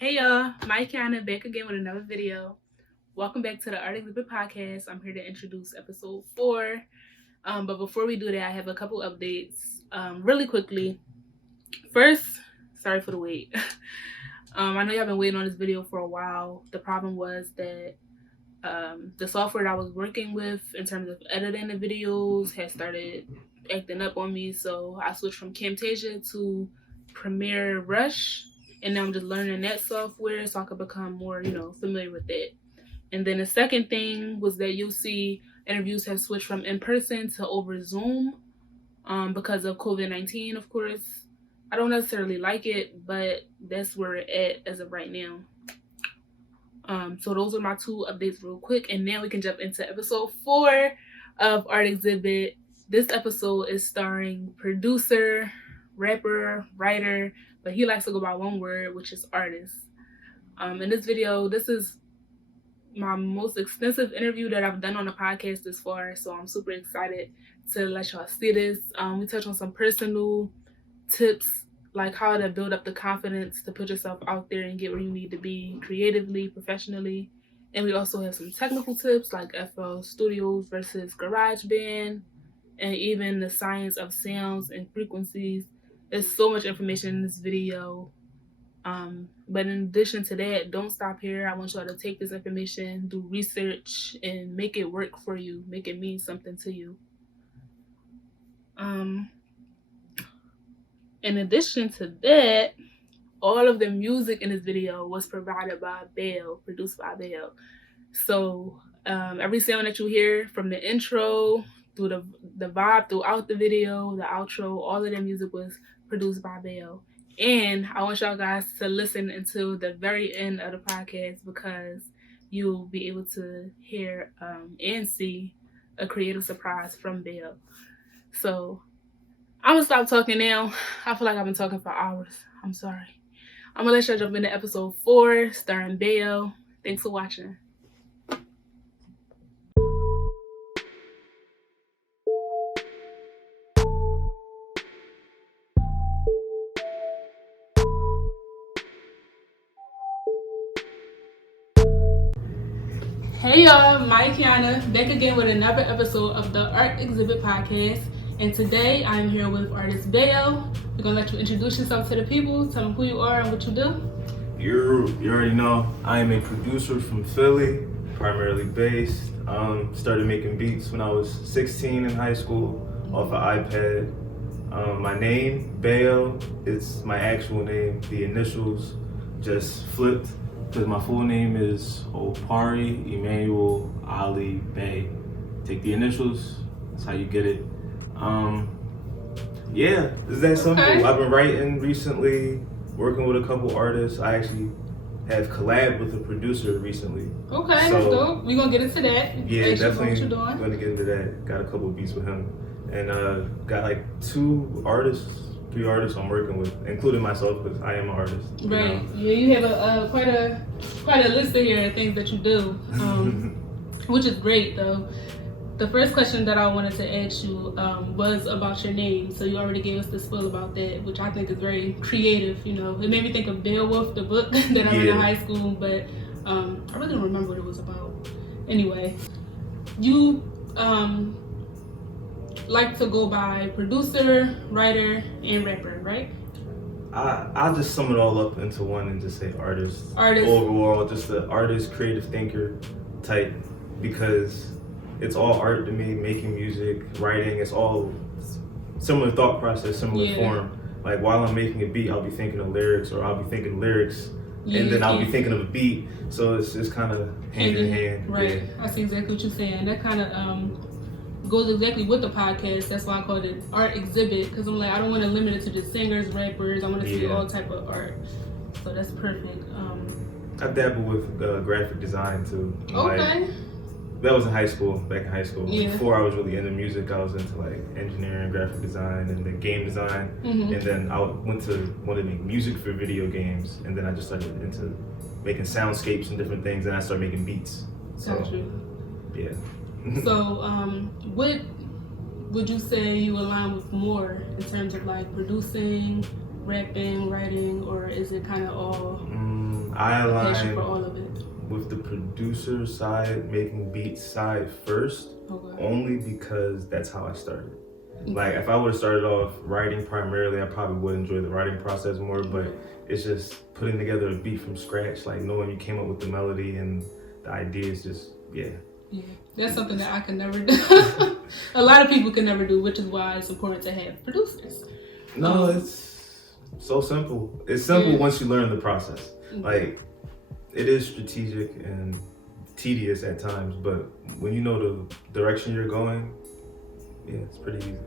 Hey y'all, Mike Yana back again with another video. Welcome back to the Art Exhibit Podcast. I'm here to introduce episode 4. But before we do that, I have a couple updates really quickly. First, sorry for the wait. I know y'all been waiting on this video for a while. The problem was that the software that I was working with in terms of editing the videos had started acting up on me, so I switched from Camtasia to Premiere Rush, and now I'm just learning that software so I could become more, familiar with it. And then the second thing was that you'll see interviews have switched from in person to over Zoom because of COVID-19, of course. I don't necessarily like it, but that's where we're at as of right now. So those are my 2 updates real quick, and now we can jump into episode 4 of Art Exhibit. This episode is starring producer, rapper, writer, but he likes to go by one word, which is artist. In this video, this is my most extensive interview that I've done on the podcast this far, so I'm super excited to let y'all see this. We touch on some personal tips, like how to build up the confidence to put yourself out there and get where you need to be creatively, professionally. And we also have some technical tips like FL Studios versus GarageBand, and even the science of sounds and frequencies. There's so much information in this video. But in addition to that, don't stop here. I want y'all to take this information, do research, and make it work for you. Make it mean something to you. In addition to that, all of the music in this video was provided by Baeo, produced by Baeo. So every sound that you hear from the intro through the vibe throughout the video, the outro, all of the music was produced by Baeo. And I want y'all guys to listen until the very end of the podcast because you'll be able to hear and see a creative surprise from Baeo. So I'm gonna stop talking now. I feel like I've been talking for hours. I'm sorry. I'm gonna let y'all jump into episode 4, starring Baeo. Thanks for watching. Hey y'all, Mike Yana back again with another episode of the Art Exhibit Podcast. And today I'm here with artist Baeo. We're gonna let you introduce yourself to the people, tell them who you are and what you do. You already know I am a producer from Philly, primarily based. Started making beats when I was 16 in high school off an iPad. My name, Baeo, it's my actual name. The initials just flipped because my full name is Opari Emmanuel Ali Bay. Take the initials, that's how you get it. Yeah, is that simple? Okay. I've been writing recently, working with a couple artists. I actually have collabed with a producer recently. Okay, So, let's go. We're gonna get into that. Yeah, Thanks for definitely what you're doing. going to get into that. Got a couple beats with him. And got like 3 artists I'm working with, including myself because I am an artist. Right. Yeah, you have quite a list of here of things that you do, which is great though. The first question that I wanted to ask you was about your name. So you already gave us the spiel about that, which I think is very creative. It made me think of Beowulf, the book that I read in high school, but I really don't remember what it was about. Anyway, you like to go by producer, writer, and rapper, right? I'll just sum it all up into one and just say artist. Overall, just the artist, creative thinker type, because it's all art to me, making music, writing, it's all similar thought process, similar form. Like while I'm making a beat, I'll be thinking of lyrics, or I'll be thinking lyrics, and then I'll be thinking of a beat. So it's just kind of hand in hand. Right, yeah. I see exactly what you're saying. That kind of goes exactly with the podcast. That's why I called it Art Exhibit, because I'm like, I don't want to limit it to just singers, rappers. I want to see all type of art. So that's perfect. I dabble with graphic design too. Okay. That was in high school, back in high school. Yeah. Before I was really into music, I was into like engineering, graphic design, and then game design. Mm-hmm. And then I wanted to make music for video games, and then I just started into making soundscapes and different things, and I started making beats. So, yeah. So, what would you say you align with more in terms of like producing, rapping, writing, or is it kind of all? I a passion align for all of it? with the producer side, making beats side first, Okay. only because that's how I started. Okay. Like if I would have started off writing primarily, I probably would enjoy the writing process more, but it's just putting together a beat from scratch, like knowing you came up with the melody and the ideas, just Yeah, that's something that I can never do. A lot of people can never do, which is why it's important to have producers. No, it's so simple. It's simple once you learn the process. Like, it is strategic and tedious at times, but when you know the direction you're going, yeah, it's pretty easy.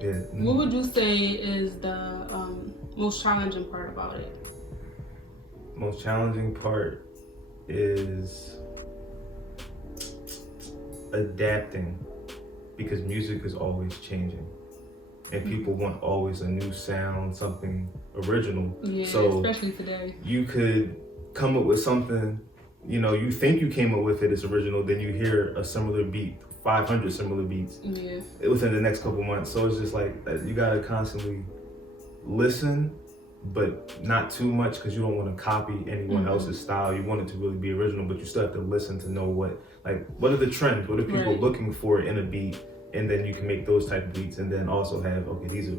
Yeah. What would you say is the most challenging part about it? Most challenging part is adapting, because music is always changing and people want always a new sound, something original. Yeah, so especially today. You could come up with something, you think you came up with it as original, then you hear a similar beat, 500 similar beats within the next couple months. So it's just like you gotta constantly listen, but not too much, because you don't want to copy anyone else's style. You want it to really be original, but you still have to listen to know what are the trends, what are people looking for in a beat, and then you can make those type of beats, and then also have, okay, these are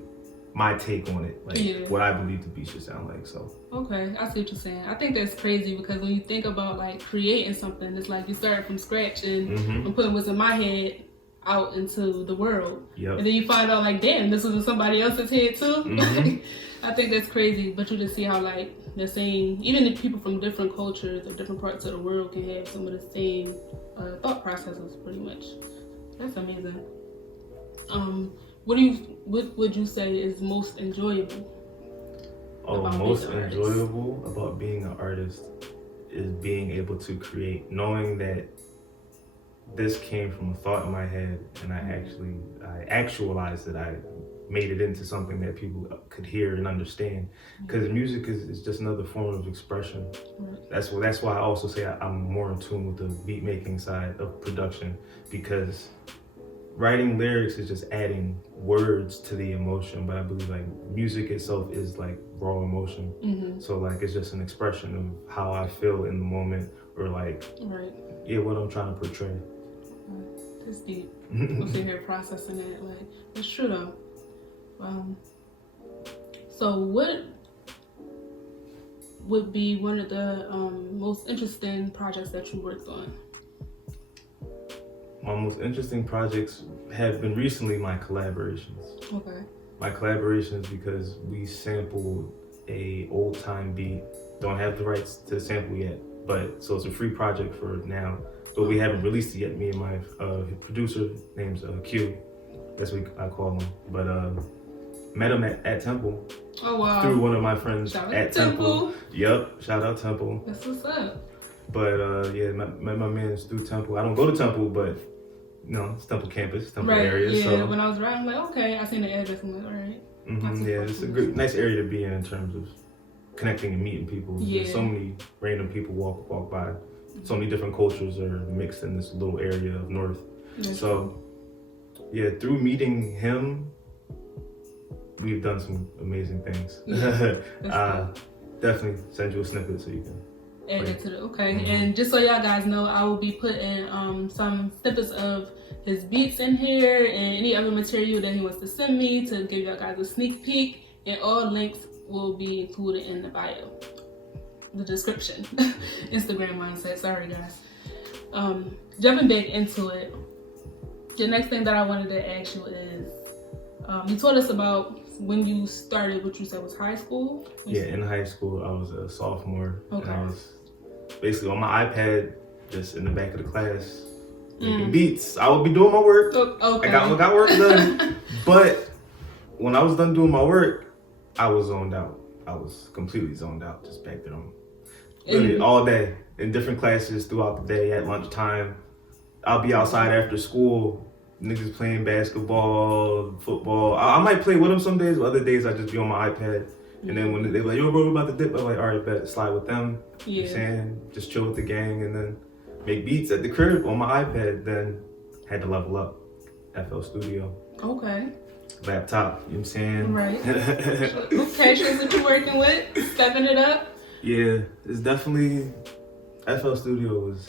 my take on it, what I believe the beat should sound like. So okay, I see what you're saying. I think that's crazy, because when you think about like creating something, it's like you start from scratch and I'm putting what's in my head out into the world, and then you find out like, damn, this was in somebody else's head too. I think that's crazy, but you just see how like the same, even if people from different cultures or different parts of the world can have some of the same thought processes, pretty much. That's amazing. What would you say is most enjoyable? Most enjoyable about being an artist is being able to create, knowing that this came from a thought in my head, and I actualized it. I made it into something that people could hear and understand. Because music is just another form of expression. That's why I also say I'm more in tune with the beat making side of production, because writing lyrics is just adding words to the emotion, but I believe like music itself is like raw emotion. So like it's just an expression of how I feel in the moment, or like what I'm trying to portray. That's deep. I'm sitting here processing it. Like, it's true though. So what would be one of the most interesting projects that you worked on? My most interesting projects have been recently my collaborations. Okay. My collaborations, because we sampled a old time beat. Don't have the rights to sample yet, but so it's a free project for now. But we haven't released it yet. Me and my producer, name's Q. That's what I call him. But met him at Temple. Oh wow. Through one of my friends Shout at Temple. Yep. Shout out Temple. That's what's up. But met my mans through Temple. I don't go to Temple, but it's Temple campus, Temple area. Yeah. So when I was riding, I'm like, okay, I seen the address. I'm like, all right. Yeah, it's a great, nice area to be in terms of connecting and meeting people. There's so many random people walk by. So many different cultures are mixed in this little area of North. So through meeting him, we've done some amazing things. Definitely send you a snippet so you can add it to the And just so y'all guys know, I will be putting some snippets of his beats in here and any other material that he wants to send me to give y'all guys a sneak peek, and all links will be included in the bio, the description. Instagram mindset, sorry guys. Jumping back into it, the next thing that I wanted to ask you is, you told us about when you started, what you said was high school? In high school, I was a sophomore. And I was basically on my iPad, just in the back of the class, making beats. I would be doing my work. I got work done. But when I was done doing my work, I was zoned out. I was completely zoned out, just back there really all day in different classes throughout the day. At lunchtime, I'll be outside after school, niggas playing basketball, football. I might play with them some days, but other days I just be on my iPad. And then when they're like, yo bro, we're about to dip, I'm like, all right, bet, slide with them. You know what I'm saying? Just chill with the gang and then make beats at the crib on my iPad. Then had to level up. FL Studio. Okay. Laptop, you know what I'm saying? Right. Okay, shows what you're working with, stepping it up. Yeah, it's definitely FL Studio was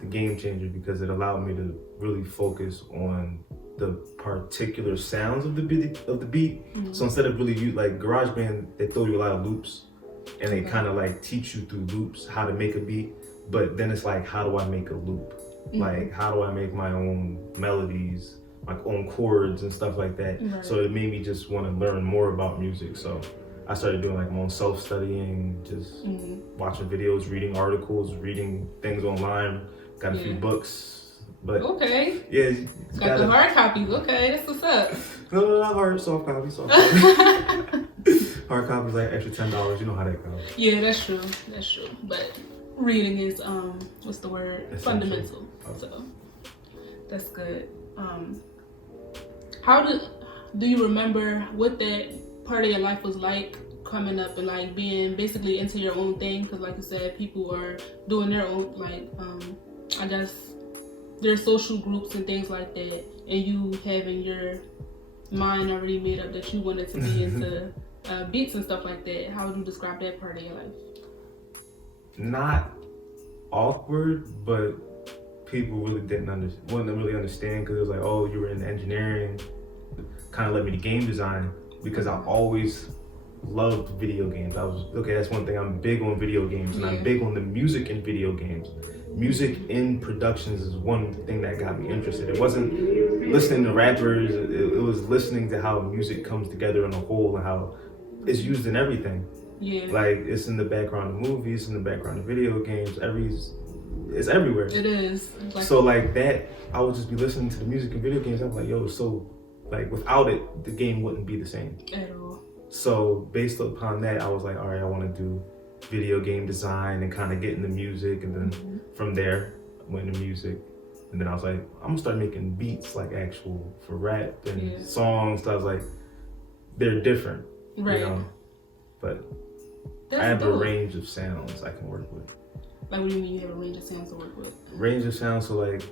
the game changer because it allowed me to really focus on the particular sounds of the beat. Mm-hmm. So instead of really like GarageBand, they throw you a lot of loops, and they kind of like teach you through loops how to make a beat. But then it's like, how do I make a loop? Mm-hmm. Like, how do I make my own melodies, my own chords and stuff like that? Right. So it made me just want to learn more about music. So I started doing like my own self-studying, just watching videos, reading articles, reading things online. Got a few books, but okay. Yeah, got the hard copies. Okay, that's what's up. No, not hard, soft copies. Hard copies like extra $10. You know how that goes. Yeah, that's true. That's true. But reading is what's the word? Essential. Fundamental. So that's good. How do you remember what that part of your life was like coming up and like being basically into your own thing? Because like you said, people are doing their own like I guess there's social groups and things like that, and you having your mind already made up that you wanted to be into beats and stuff like that. How would you describe that part of your life? Not awkward, but people really wouldn't really understand because it was like, oh, you were in engineering. Kind of led me to game design because I always loved video games. I was that's one thing. I'm big on video games, and I'm big on the music in video games. Music in productions is one thing that got me interested. It wasn't listening to rappers, it was listening to how music comes together in a whole and how it's used in everything. Yeah. Like it's in the background of movies, in the background of video games, it's everywhere. It is. So like that, I would just be listening to the music in video games. I'm like, yo, so like without it, the game wouldn't be the same. At all. So based upon that, I was like, all right, I want to do video game design and kind of get into music, and then from there went into music, and then I was like, I'm gonna start making beats like actual for rap and songs. So I was like, they're different, right? You know? But that's I have dope. a range of sounds I can work with. Like, what do you mean you have a range of sounds to work with? Range of sounds, so like,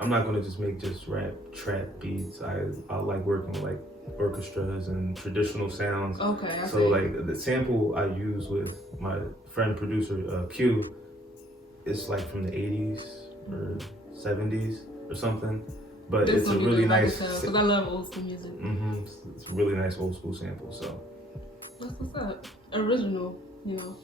I'm not gonna just make just rap trap beats. I like working with like orchestras and traditional sounds. Okay. So like the sample I use with my friend producer Q, it's like from the 80s or 70s or something, but this it's a really nice. Because I love old school music. It's a really nice old school sample. So that's what's up. Original, you know.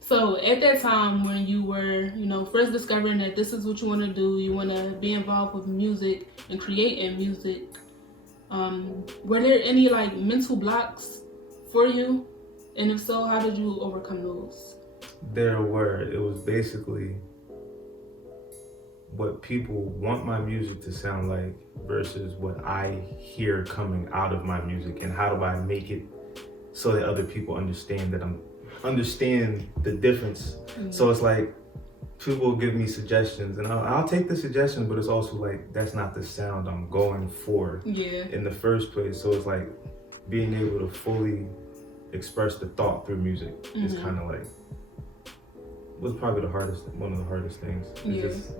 So at that time when you were, first discovering that this is what you want to do, you want to be involved with music and creating music. Were there any like mental blocks for you? And if so, how did you overcome those? There were. It was basically what people want my music to sound like versus what I hear coming out of my music, and how do I make it so that other people understand the difference. So it's like people will give me suggestions, and I'll take the suggestion, but it's also like that's not the sound I'm going for in the first place. So it's like being able to fully express the thought through music is kind of like was probably one of the hardest things. It's just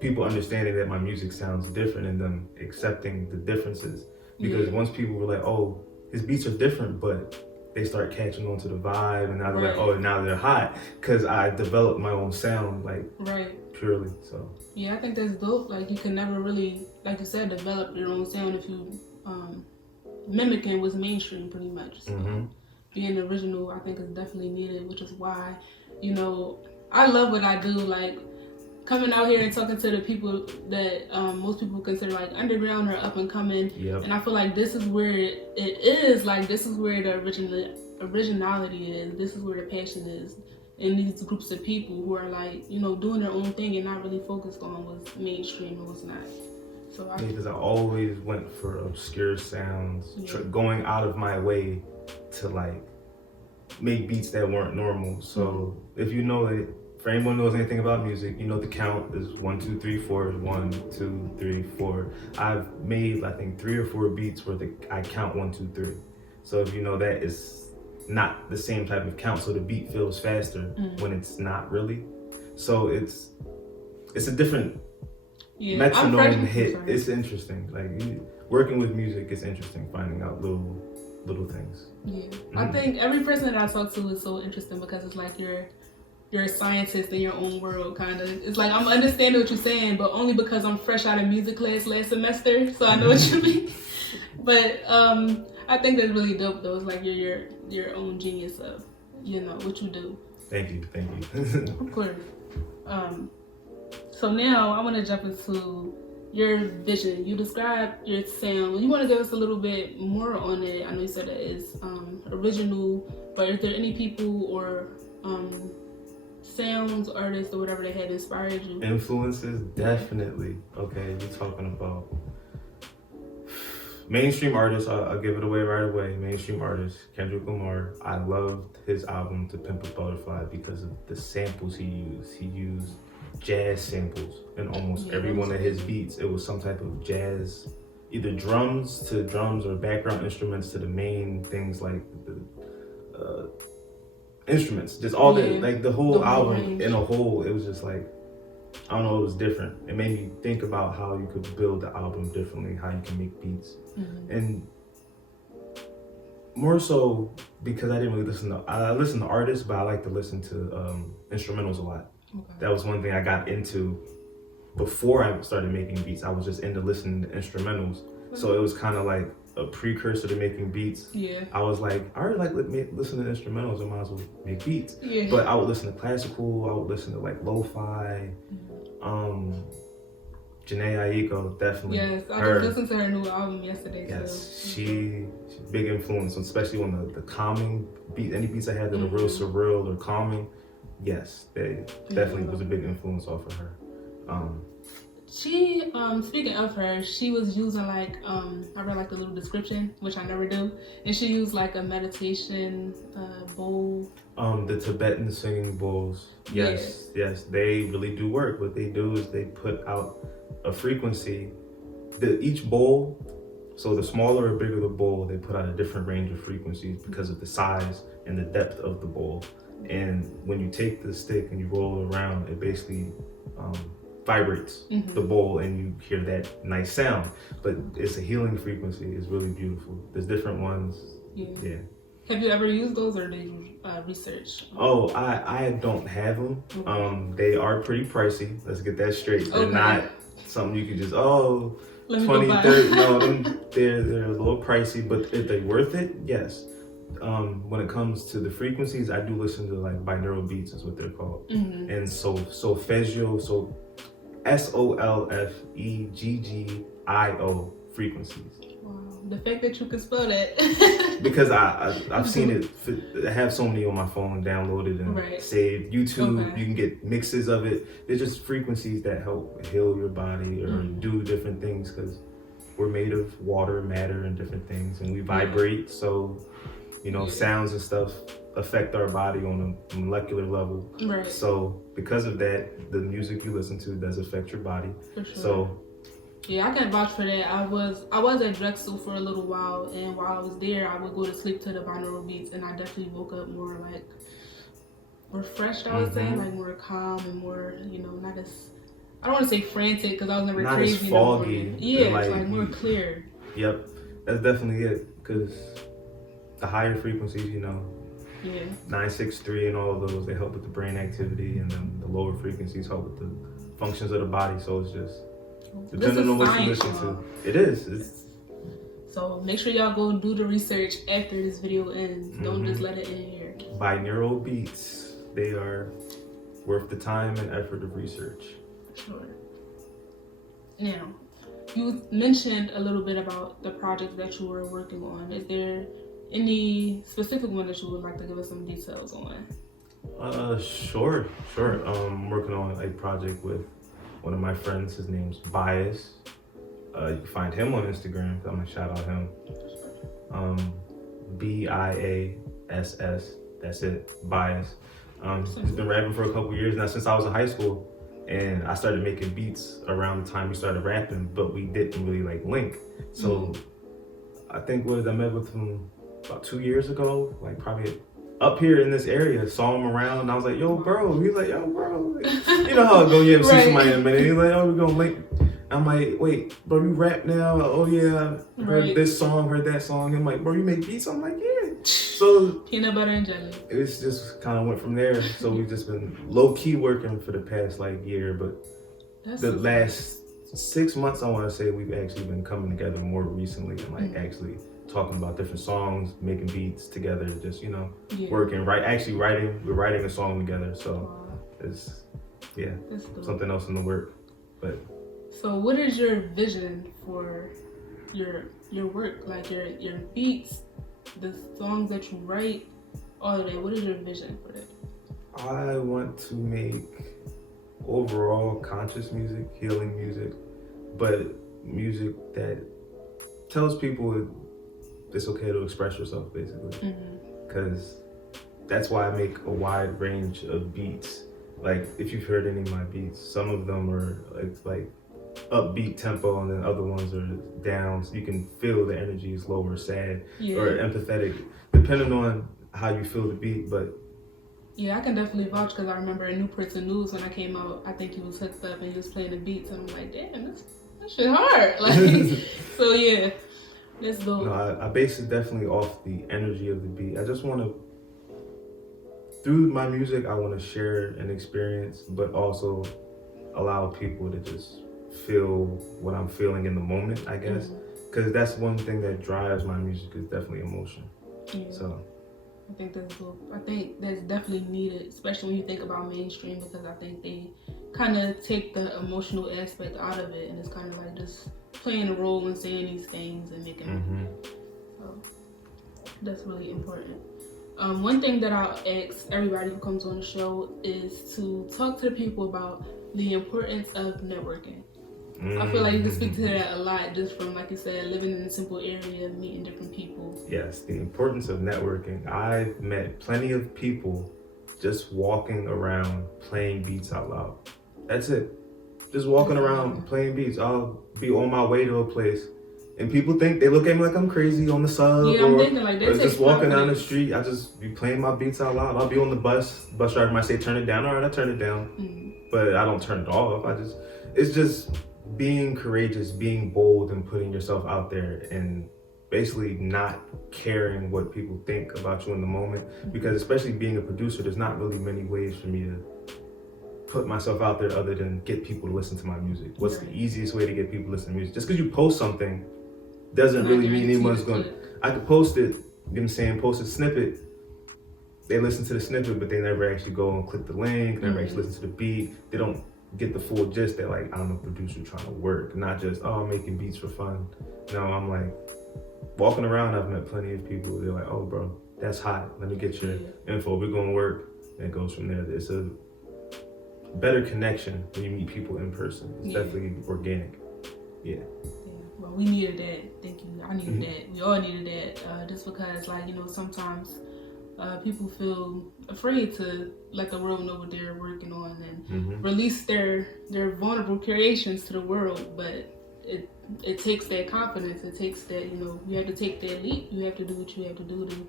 people understanding that my music sounds different and them accepting the differences. Because once people were like, oh, his beats are different, but they start catching on to the vibe, and now they're like, oh, now they're hot, because I developed my own sound, like, purely, so. Yeah, I think that's dope. Like, you can never really, like you said, develop your own sound if you mimicking was mainstream, pretty much. So being original, I think, is definitely needed, which is why, I love what I do, like, coming out here and talking to the people that most people consider like underground or up and coming. And I feel like this is where it is. Like, this is where the originality is. This is where the passion is in these groups of people who are like, doing their own thing and not really focused on what's mainstream and what's not. So because I always went for obscure sounds, going out of my way to like make beats that weren't normal. So if you know it, for anyone who knows anything about music, the count is 1, 2, 3, 4, 1, 2, 3, 4. I've made, I think, 3 or 4 beats where I count 1, 2, 3. So if you know that, it's not the same type of count, so the beat feels faster when it's not really. So it's a different metronome hit. It's interesting. Like working with music is interesting, finding out little little things. Yeah, I think every person that I talk to is so interesting because it's like you're a scientist in your own world, kind of. It's like I'm understanding what you're saying, but only because I'm fresh out of music class last semester, so I know what you mean. But I think that's really dope, though. It's like you're your own genius of, what you do. Thank you. Of course. So now I want to jump into your vision. You described your sound. You want to give us a little bit more on it? I know you said it is original, but is there any people or sounds, artists, or whatever that had inspired you? Influences, definitely. Okay, you're talking about mainstream artists. I'll give it away right away. Mainstream artists, Kendrick Lamar. I loved his album To Pimp a Butterfly because of the samples he used. He used jazz samples in almost every one of his beats. It was some type of jazz, either drums to drums or background instruments to the main things, like the instruments, just all the, like the whole album range. In a whole, it was just like, I don't know, it was different. It made me think about how you could build the album differently, how you can make beats. And more so because I didn't really I listen to artists, but I like to listen to instrumentals a lot. That was one thing I got into before I started making beats. I was just into listening to instrumentals. So it was kind of like a precursor to making beats. I was like, I already like listen to instrumentals, I might as well make beats. But I would listen to classical, I would listen to like lo-fi. Janae Aiko, definitely. Yes, I just listened to her new album yesterday. Yes, she's big influence, especially on the calming beat. Any beats I had that are real surreal or calming, yes, they definitely was a big influence off of her. She, speaking of her, she was using like, I read like the little description, which I never do, and she used like a meditation bowl. The Tibetan singing bowls, yes, they really do work. What they do is they put out a frequency, each bowl, so the smaller or bigger the bowl, they put out a different range of frequencies because of the size and the depth of the bowl. And when you take the stick and you roll it around, it basically vibrates the bowl and you hear that nice sound. But it's a healing frequency. It's really beautiful. There's different ones. Yeah. Have you ever used those, or did you research? Oh, I don't have them. They are pretty pricey. Let's get that straight. They're not something you can just 20, 30. No, they're a little pricey, but if they're worth it, yes. When it comes to the frequencies, I do listen to like binaural beats is what they're called. And solfeggio, so SOLFEGGIO frequencies. Wow, the fact that you can spell that. Because I've seen it. I have so many on my phone downloaded and saved. YouTube, you can get mixes of it. They're just frequencies that help heal your body or do different things, because we're made of water, matter, and different things, and we vibrate. So, sounds and stuff affect our body on a molecular level. So because of that, the music you listen to does affect your body. For sure. So yeah, I can vouch for that. I was at Drexel for a little while, and while I was there, I would go to sleep to the binaural beats, and I definitely woke up more like refreshed, I would say, like more calm and more, not as, I don't want to say frantic, because I was never not crazy. As foggy. Yeah, it's like more clear. Yep, that's definitely it, because the higher frequencies, 963 and all of those, they help with the brain activity, and then the lower frequencies help with the functions of the body. So it's just depending on what you listen to. It is. So make sure y'all go do the research after this video ends. Don't just let it in here. Binaural beats, they are worth the time and effort of research. Sure. Now, you mentioned a little bit about the project that you were working on. Is there any specific one that you would like to give us some details on? Sure. I'm working on a project with one of my friends. His name's Baeo. You can find him on Instagram. I'm gonna shout out him. BIASS. That's it. Baeo. He's been rapping for a couple years now, since I was in high school, and I started making beats around the time we started rapping, but we didn't really like link. So I think I met with him about 2 years ago, like probably up here in this area. Saw him around, and I was like, yo, bro. He's like, yo, bro. You know how it go, you haven't seen somebody in a minute. He's like, oh, we're gonna link. I'm like, wait, bro, you rap now? Oh yeah, I heard Right. this song, heard that song. I'm like, bro, you make beats? I'm like, yeah. So Peanut butter and jelly. it's just kind of went from there. So we've just been low key working for the past like year, but That's the so last 6 months, I want to say we've actually been coming together more recently and like actually talking about different songs, making beats together, just working, actually writing. We're writing a song together, so it's something else in the work. But so, what is your vision for your work? Like your beats, the songs that you write, all of that. What is your vision for that? I want to make overall conscious music, healing music, but music that tells people it's okay to express yourself, basically. Because that's why I make a wide range of beats. Like, if you've heard any of my beats, some of them are like upbeat tempo, and then other ones are down, so you can feel the energy is low or sad or empathetic, depending on how you feel the beat. But yeah, I can definitely vouch, because I remember in New Person News when I came out, I think he was hooked up and he was playing the beats, and I'm like, damn, that shit hard. Like, so yeah, that's dope. No, I base it definitely off the energy of the beat. I just want to, through my music, I want to share an experience, but also allow people to just feel what I'm feeling in the moment, I guess. Because that's one thing that drives my music, is definitely emotion. Yeah. So I think that's dope. I think that's definitely needed, especially when you think about mainstream, because I think they kind of take the emotional aspect out of it, and it's kind of like just playing a role and saying these things and making so that's really important. One thing that I'll ask everybody who comes on the show is to talk to the people about the importance of networking. I feel like you can speak to that a lot, just from, like you said, living in a simple area, meeting different people. Yes, the importance of networking. I've met plenty of people just walking around playing beats out loud. That's it. Just walking around playing beats. I'll be on my way to a place, and people think, they look at me like I'm crazy on the sub, I'm thinking like or just walking down the street. I just be playing my beats out loud. I'll be on the bus driver might say turn it down. All right, I turn it down, but I don't turn it off. It's just being courageous, being bold, and putting yourself out there, and basically not caring what people think about you in the moment. Because especially being a producer, there's not really many ways for me to put myself out there other than get people to listen to my music. What's the easiest way to get people to listen to music? Just because you post something doesn't really mean anyone's going to... I could post it, you know what I'm saying, post a snippet, they listen to the snippet, but they never actually go and click the link, never actually listen to the beat. They don't get the full gist that, like, I'm a producer trying to work, not just, I'm making beats for fun. No, I'm like, walking around, I've met plenty of people, they're like, oh bro, that's hot, let me get your info, we're going to work, and it goes from there. It's a better connection when you meet people in person. It's definitely organic. Well, we needed that. Thank you. I needed that. We all needed that. Just because, like, sometimes people feel afraid to let the world know what they're working on and release their vulnerable creations to the world. But it takes that confidence. It takes that, you have to take that leap. You have to do what you have to do to.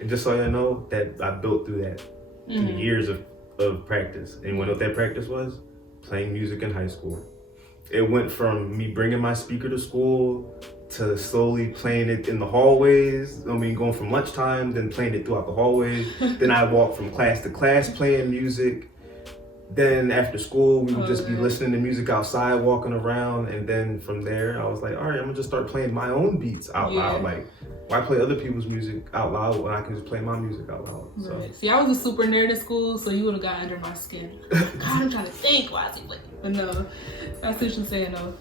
And just so you know, that I built through that through years of practice. And what that practice was? Playing music in high school. It went from me bringing my speaker to school to slowly playing it in the hallways. I mean, going from lunchtime, then playing it throughout the hallways. Then I walked from class to class playing music. Then after school, we would just be listening to music outside, walking around. And then from there, I was like, all right, I'm gonna just start playing my own beats out loud. Like, why play other people's music out loud when I can just play my music out loud? So. Right. See, I was a super nerd in school, so you would have got under my skin. God, I'm trying to think. Why is he playing? But no, that's what you're saying, though.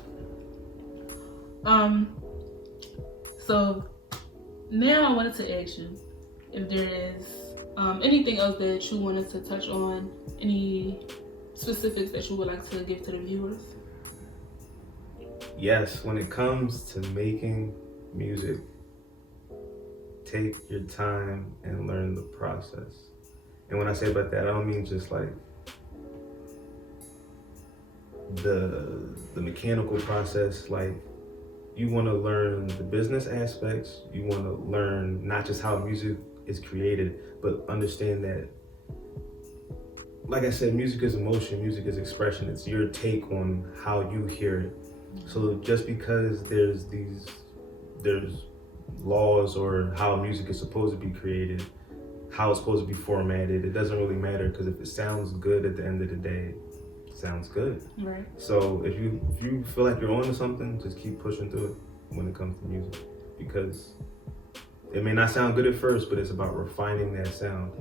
So now I wanted to ask you if there is anything else that you wanted to touch on, any specifics that you would like to give to the viewers? Yes, when it comes to making music, take your time and learn the process. And when I say about that, I don't mean just like the mechanical process. Like, you want to learn the business aspects. You want to learn not just how music is created, but understand that, like I said, music is emotion, music is expression. It's your take on how you hear it. So just because there's laws or how music is supposed to be created, how it's supposed to be formatted, it doesn't really matter, because if it sounds good at the end of the day, it sounds good. Right. So if you feel like you're on to something, just keep pushing through it when it comes to music, because it may not sound good at first, but it's about refining that sound.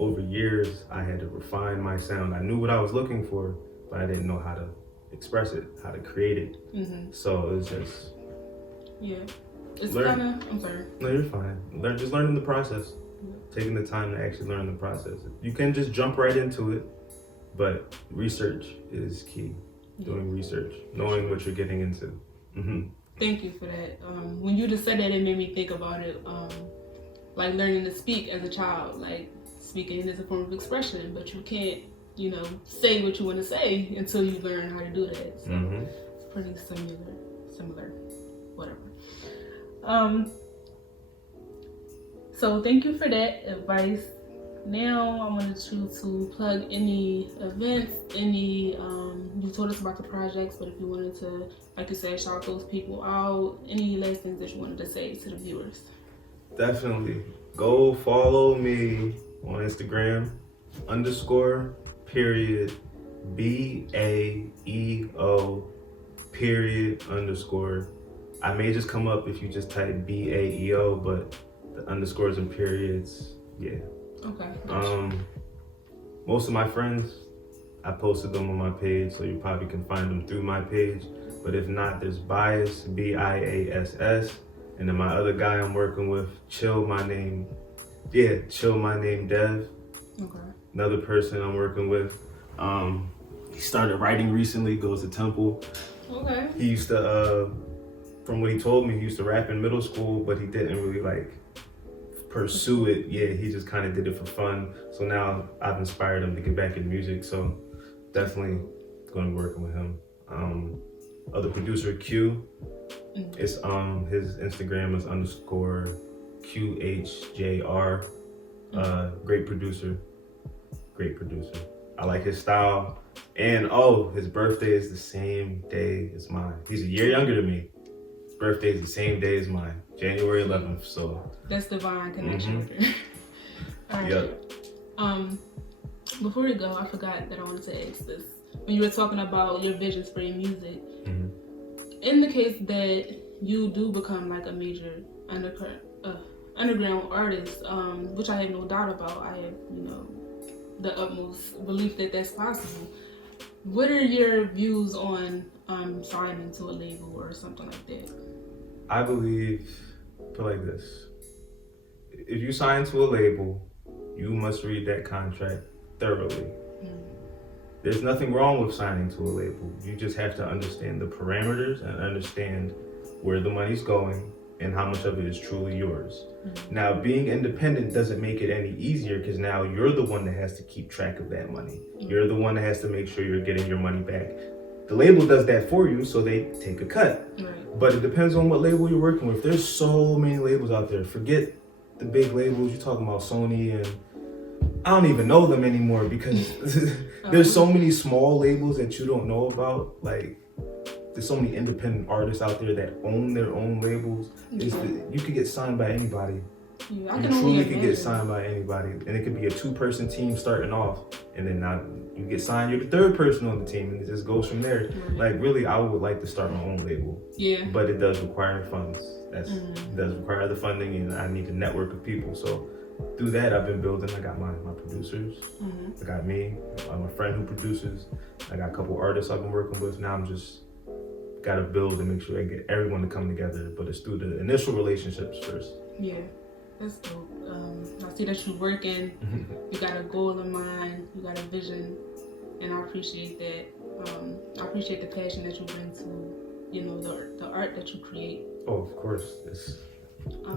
Over years, I had to refine my sound. I knew what I was looking for, but I didn't know how to express it, how to create it. Mm-hmm. So it's just it's kind of. I'm sorry. No, you're fine. Just learning the process, taking the time to actually learn the process. You can just jump right into it, but research is key. Doing research, knowing what you're getting into. Mm-hmm. Thank you for that. When you just said that, it made me think about it, like learning to speak as a child. Like speaking is a form of expression, but you can't, say what you want to say until you learn how to do that. So it's pretty similar, whatever. So thank you for that advice. Now I wanted you to plug any events, you told us about the projects, but if you wanted to, like you said, shout those people out, any last things that you wanted to say to the viewers? Definitely. Go follow me on Instagram, _, BAEO, _. I may just come up if you just type BAEO, but the underscores and periods, yeah. Okay. Most of my friends, I posted them on my page, so you probably can find them through my page. But if not, there's Bias, BIASS, and then my other guy I'm working with, Chill My Name Dev. Okay. Another person I'm working with. He started writing recently, goes to Temple. Okay. He used to, from what he told me, he used to rap in middle school, but he didn't really pursue it. Yeah, he just kind of did it for fun. So now I've inspired him to get back in music. So definitely going to be working with him. Other producer Q, it's his Instagram is _QHJR. Great producer. I like his style. And his birthday is the same day as mine. He's a year younger than me. His birthday is the same day as mine, January 11th. So that's divine connection. All right. Yep. Before we go, I forgot that I wanted to ask this. When you were talking about your visions for your music, in the case that you do become like a major underground artist, which I have no doubt about, I have, the utmost belief that that's possible. What are your views on signing to a label or something like that? I believe, put like this: if you sign to a label, you must read that contract thoroughly. There's nothing wrong with signing to a label. You just have to understand the parameters and understand where the money's going and how much of it is truly yours. Now, being independent doesn't make it any easier, because now you're the one that has to keep track of that money. You're the one that has to make sure you're getting your money back. The label does that for you, so they take a cut. Right. But it depends on what label you're working with. There's so many labels out there. Forget the big labels. You're talking about Sony, and I don't even know them anymore, because there's so many small labels that you don't know about. Like, there's so many independent artists out there that own their own labels. You could get signed by anybody. Yeah, you truly could get signed by anybody. And it could be a 2-person team starting off, and then now you get signed, you're the 3rd person on the team, and it just goes from there. Like, really, I would like to start my own label. Yeah. But it does require funds. It does require the funding, and I need a network of people. So through that, I've been building. I got my producers. I got me, my friend who produces. I got a couple artists I've been working with. Now I'm just got to build and make sure I get everyone to come together. But it's through the initial relationships first. Yeah, that's dope. I see that you're working. You got a goal in mind. You got a vision, and I appreciate that. I appreciate the passion that you bring to, the art that you create. Oh, of course. It's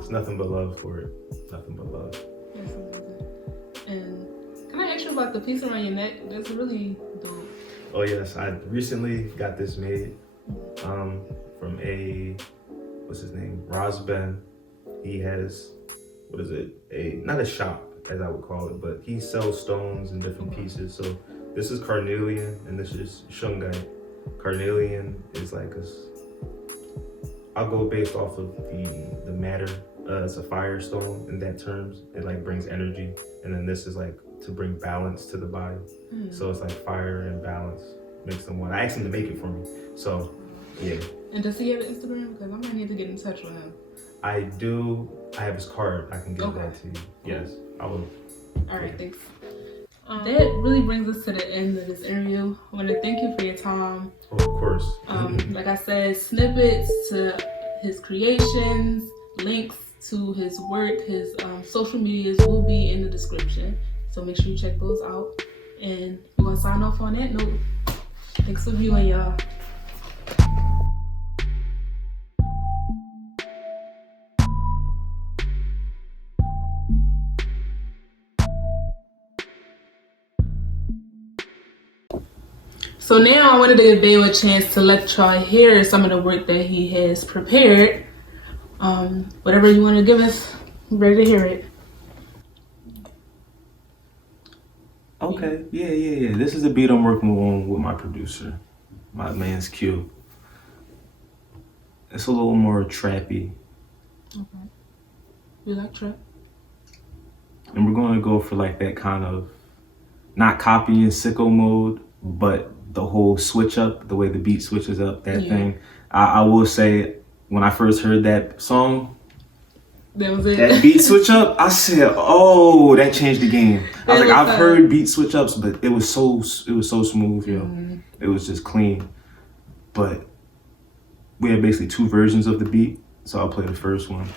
nothing but love for it. Nothing but love. That's amazing. And can I ask you about the piece around your neck? That's really dope. Oh yes, I recently got this made from what's his name? Ben. He has, not a shop as I would call it, but he sells stones and different pieces. So this is carnelian and this is shungite. Carnelian is like I'll go based off of the matter. It's a firestone in that terms. It like brings energy, and then this is like to bring balance to the body. So it's like fire and balance mixed in one. I asked him to make it for me, so yeah. And does he have an Instagram? Because I might need to get in touch with him. I do. I have his card. I can give Okay. that to you. Yes, I will. All right, thanks. That really brings us to the end of this interview. I want to thank you for your time. Oh, of course. Like I said, snippets to his creations, links to his work, his social medias will be in the description. So make sure you check those out. And we're going to sign off on that note. Thanks for viewing, y'all. So now I wanted to give Baeo a chance to let y'all hear some of the work that he has prepared. Whatever you want to give us, I'm ready to hear it. Okay, yeah. This is a beat I'm working on with my producer, my man's Q. It's a little more trappy. Okay. You like trap? And we're going to go for like that kind of, not copying sicko mode, but the whole switch up, the way the beat switches up, that thing. I will say, when I first heard that song, That was it. that beat switch up, I said, "Oh, that changed the game." I was like, I've heard beat switch ups, but it was so smooth, yo. It was just clean. But we had basically two versions of the beat, so I'll play the first one.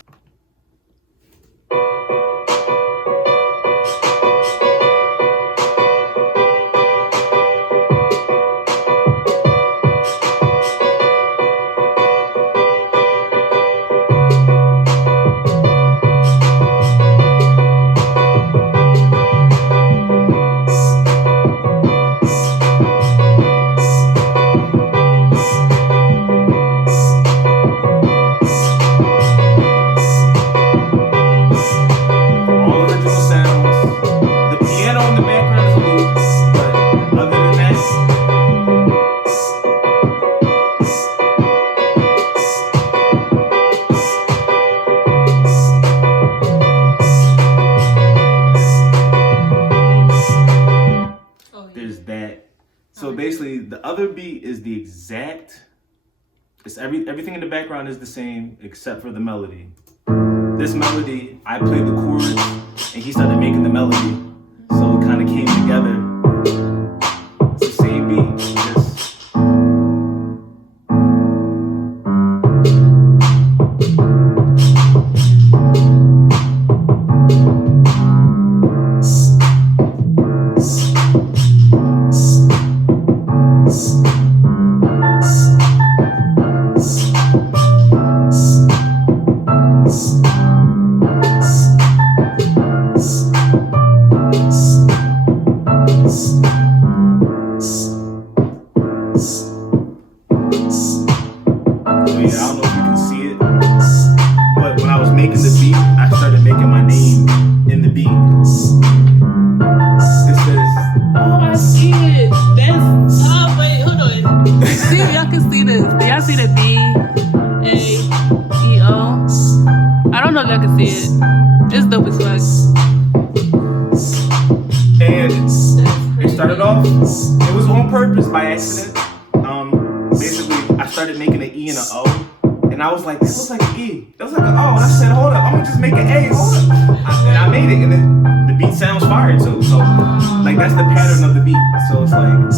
So basically, the other beat is the exact. It's everything in the background is the same except for the melody. This melody, I played the chords and he started making the melody, so it kind of came together. It's the same beat, just. It's dope as fuck. And it started off, it was on purpose by accident. Basically, I started making an E and an O, and I was like, that looks like an E. That was like an O, and I said, hold up, I'm gonna just make an A, hold up. And I made it, and then the beat sounds fire too. So, like, that's the pattern of the beat. So it's like,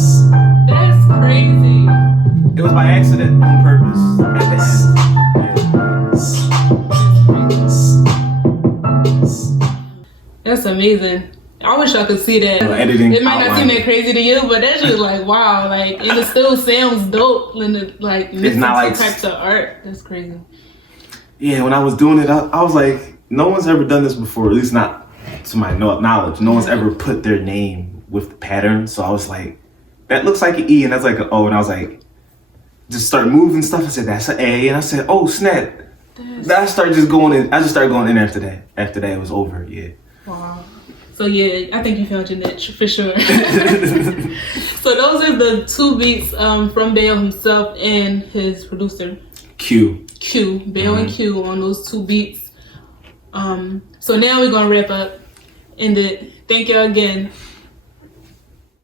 that's crazy. It was by accident on purpose at the end. That's amazing. I wish I could see that. Editing it might not seem that crazy to you, but that's just like wow. Like and it still sounds dope in the like mixing two like, types of art. That's crazy. Yeah, when I was doing it, I was like, no one's ever done this before. At least not to my knowledge. No one's ever put their name with the pattern. So I was like, that looks like an E, and that's like an O, and I was like, just start moving stuff. I said that's an A, and I said, oh snap. I started just going in. I just started going in after that. After that, it was over. Yeah. Wow. So yeah, I think you found your niche for sure. So those are the two beats from Baeo himself and his producer. Q. Baeo and Q on those 2 beats. So now we're gonna wrap up. Thank y'all again.